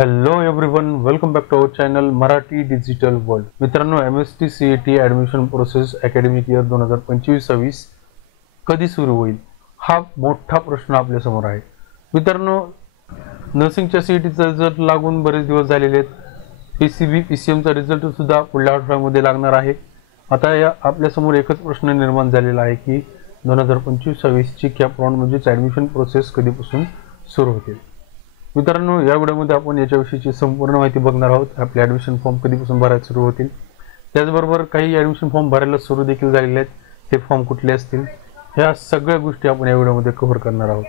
Hello everyone, welcome back to our channel Marathi digital world. मित्रांनो, MST CET admission process academic year 2025-26 कधी सुरू होईल हा मोठा प्रश्न आपल्या समोर आहे. मित्रांनो, नर्सिंगच्या CETचा रिझल्ट लागून बरेच दिवस झालेले आहेत. PCB PCMचा रिझल्ट सुद्धा पुढल्या आठवड्यामध्ये लागणार आहे. आता या आपल्या समोर एकच प्रश्न निर्माण झालेला आहे की 2025-26 ची कॅप राऊंड म्हणजेच ॲडमिशन प्रोसेस कधीपासून सुरू होतील. मित्रांनो, या व्हिडिओमध्ये आपण याच्याविषयीची संपूर्ण माहिती बघणार आहोत. आपले ॲडमिशन फॉर्म कधीपासून भरायला सुरू होतील, त्याचबरोबर काही ॲडमिशन फॉर्म भरायला सुरू देखील झालेले आहेत, हे फॉर्म कुठले असतील, ह्या सगळ्या गोष्टी आपण या व्हिडिओमध्ये कव्हर करणार आहोत.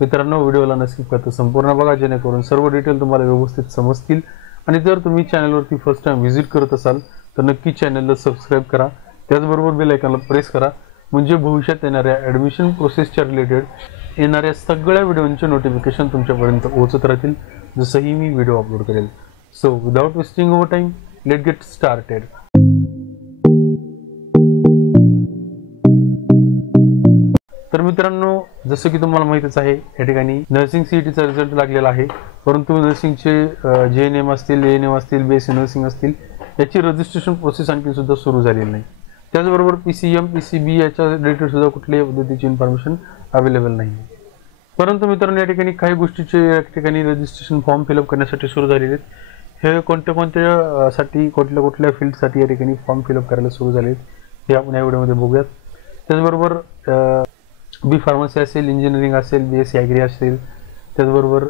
मित्रांनो, व्हिडिओला न स्किप करता संपूर्ण बघा, जेणेकरून सर्व डिटेल तुम्हाला व्यवस्थित समजतील. आणि जर तुम्ही चॅनलवरती फर्स्ट टाइम व्हिजिट करत असाल तर नक्की चॅनलला सबस्क्राईब करा, त्याचबरोबर बेल आयकॉनला प्रेस करा, म्हणजे भविष्यात येणाऱ्या ॲडमिशन प्रोसेसच्या रिलेटेड येणाऱ्या सगळ्या व्हिडिओंचे नोटिफिकेशन तुमच्यापर्यंत पोहोचत राहतील जसंही मी व्हिडिओ अपलोड करेल. So without wasting over time, let get started. तर मित्रांनो, जसं की तुम्हाला माहितीच आहे, या ठिकाणी नर्सिंग CETचा रिझल्ट लागलेला आहे, परंतु नर्सिंगचे JNM असतील, ANM असतील, BSc नर्सिंग असतील, याची रजिस्ट्रेशन प्रोसेस आणखी सुद्धा सुरू झालेली नाही. त्याचबरोबर PCM PCB याच्या रिलेटेड सुद्धा कुठल्याही पद्धतीची इन्फॉर्मेशन अवेलेबल नाही. परंतु मित्रांनो, या ठिकाणी काही गोष्टीचे या ठिकाणी रजिस्ट्रेशन फॉर्म फिलअप करण्यासाठी सुरू झालेले आहेत. हे कोणत्या साठी कुठल्या फील्डसाठी या ठिकाणी फॉर्म फिलअप करायला सुरू झाले आहेत हे आपण या व्हिडिओमध्ये बघूयात. त्याचबरोबर B फार्मसी असेल, इंजिनिअरिंग असेल, BSc ॲग्री असेल, त्याचबरोबर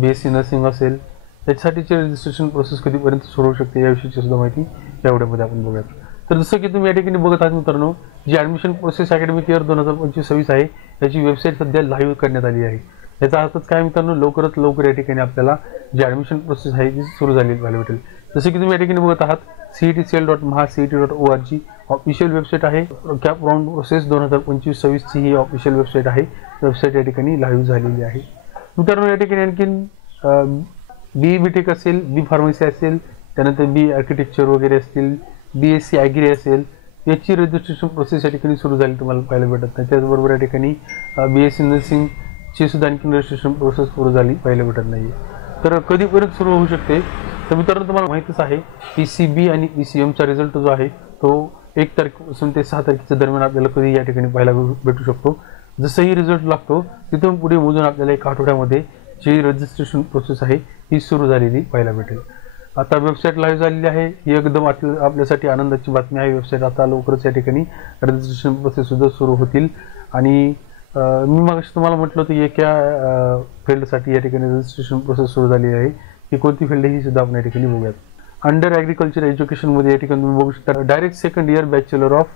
BSc नर्सिंग असेल, त्याच्यासाठीची रजिस्ट्रेशन प्रोसेस कधीपर्यंत सुरू होऊ शकते याविषयीची सुद्धा माहिती या व्हिडिओमध्ये आपण बघूयात. तर जसं की तुम्ही या ठिकाणी बघत आहात मित्रांनो, जी ॲडमिशन प्रोसेस अकॅडमिक इयर 2025-26 आहे याची वेबसाईट सध्या लाईव्ह करण्यात आली आहे. याचा अर्थच काय मित्रांनो, लवकरात लवकर या ठिकाणी आपल्याला जी ॲडमिशन प्रोसेस आहे ती सुरू झालेली पाहायला भेटेल. जसं की तुम्ही या ठिकाणी बघत आहात, CETCL.mahacet.org ऑफिशियल वेबसाईट आहे. कॅप राऊंड प्रोसेस 2025-26 ची ही ऑफिशियल वेबसाईट आहे. वेबसाईट या ठिकाणी लाईव्ह झालेली आहे. मित्रांनो, या ठिकाणी आणखीन BTech असेल, B फार्मसी असेल, त्यानंतर B आर्किटेक्चर वगैरे असतील, BSc ॲग्री असेल, याची रजिस्ट्रेशन प्रोसेस या ठिकाणी सुरू झाली तुम्हाला पाहायला भेटत नाही. त्याचबरोबर या ठिकाणी BSc नर्सिंगची सुद्धा आणखी रजिस्ट्रेशन प्रोसेस सुरू झाली पाहायला भेटत नाही. तर कधीपर्यंत सुरू होऊ शकते, तर मित्रांनो तुम्हाला माहितीच आहे, PCB आणि PCMचा रिझल्ट जो आहे तो 1 तारखेपासून ते 6 तारखेच्या दरम्यान आपल्याला कधी या ठिकाणी पाहायला भेटू शकतो. जसंही रिझल्ट लागतो तिथून पुढे मोजून आपल्याला 1 आठवड्यामध्ये जी रजिस्ट्रेशन प्रोसेस आहे ही सुरू झालेली पाहायला भेटेल. आता वेबसाईट लाईव्ह झालेली आहे, ही एकदम आपल्यासाठी आनंदाची बातमी आहे. वेबसाईट आता लवकरच या ठिकाणी रजिस्ट्रेशन प्रोसेस सुद्धा सुरू होतील. आणि मी मगाशी तुम्हाला म्हटलं होतं एका फील्डसाठी या ठिकाणी रजिस्ट्रेशन प्रोसेस सुरू झाली आहे. ही कोणती फील्ड आहे ही सुद्धा आपण या ठिकाणी बघूयात. अंडर ॲग्रिकल्चर एज्युकेशनमध्ये या ठिकाणी तुम्ही बघू शकता, direct second year bachelor of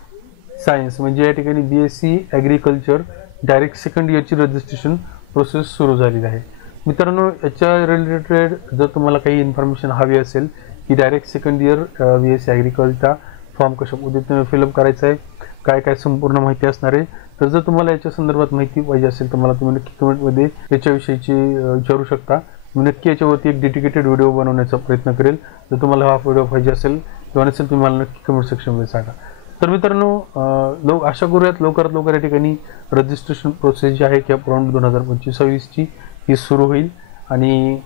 science म्हणजे या ठिकाणी BSc ॲग्रिकल्चर डायरेक्ट सेकंड इयरची रजिस्ट्रेशन प्रोसेस सुरू झालेली आहे. मित्रांनो, याच्या रिलेटेड जर तुम्हाला काही इन्फॉर्मेशन हवी असेल की डायरेक्ट सेकंड इयर BSc ॲग्रिकल्चरचा फॉर्म कशा पद्धतीने फिलअप करायचा आहे, काय काय संपूर्ण माहिती असणार आहे, तर जर तुम्हाला याच्या संदर्भात माहिती पाहिजे असेल तर मला तुम्ही नक्की कमेंटमध्ये याच्याविषयीची विचारू शकता. मी नक्की याच्यावरती एक डेडिकेटेड व्हिडिओ बनवण्याचा प्रयत्न करेल. जर तुम्हाला हा व्हिडिओ पाहिजे असेल किंवा नसेल तुम्ही मला नक्की कमेंट सेक्शनमध्ये सांगा. तर मित्रांनो, आशा करूयात लवकरात लवकर या ठिकाणी रजिस्ट्रेशन प्रोसेस जी आहे कॅप राऊंड 2025-26 ची ही सुरू होईल आणि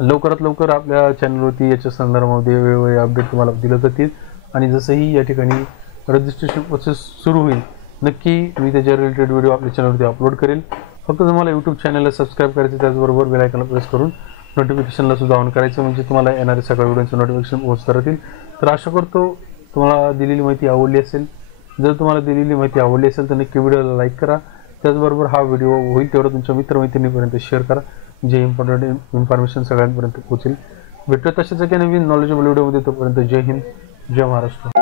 लवकरात लवकर आपल्या चॅनलवरती याच्या संदर्भामध्ये वेगवेगळे अपडेट तुम्हाला दिले जातील. आणि जसंही या ठिकाणी रजिस्ट्रेशन प्रोसेस सुरू होईल नक्की मी त्याच्या रिलेटेड व्हिडिओ आपल्या चॅनलवरती अपलोड करेल. फक्त तुम्हाला यूट्यूब चॅनलला सबस्क्राईब करायचं, त्याचबरोबर बेल आयकॉनला प्रेस करून नोटिफिकेशनला सुद्धा ऑन करायचं, म्हणजे तुम्हाला येणारे सगळ्या व्हिडिओचे नोटिफिकेशन पोहोचत राहतील. तर आशा करतो तुम्हाला दिलेली माहिती आवडली असेल. जर तुम्हाला दिलेली माहिती आवडली असेल तर नक्की व्हिडिओला लाईक करा, त्याचबरोबर हा व्हिडिओ होईल तेवढं तुमच्या मित्रमैत्रिणींपर्यंत शेअर करा, जे इम्पॉर्टंट इन्फॉर्मेशन सगळ्यांपर्यंत पोहोचेल. भेटूया तशाच एका नवीन नॉलेजेबल व्हिडिओमध्ये. तोपर्यंत जय हिंद, जय महाराष्ट्र.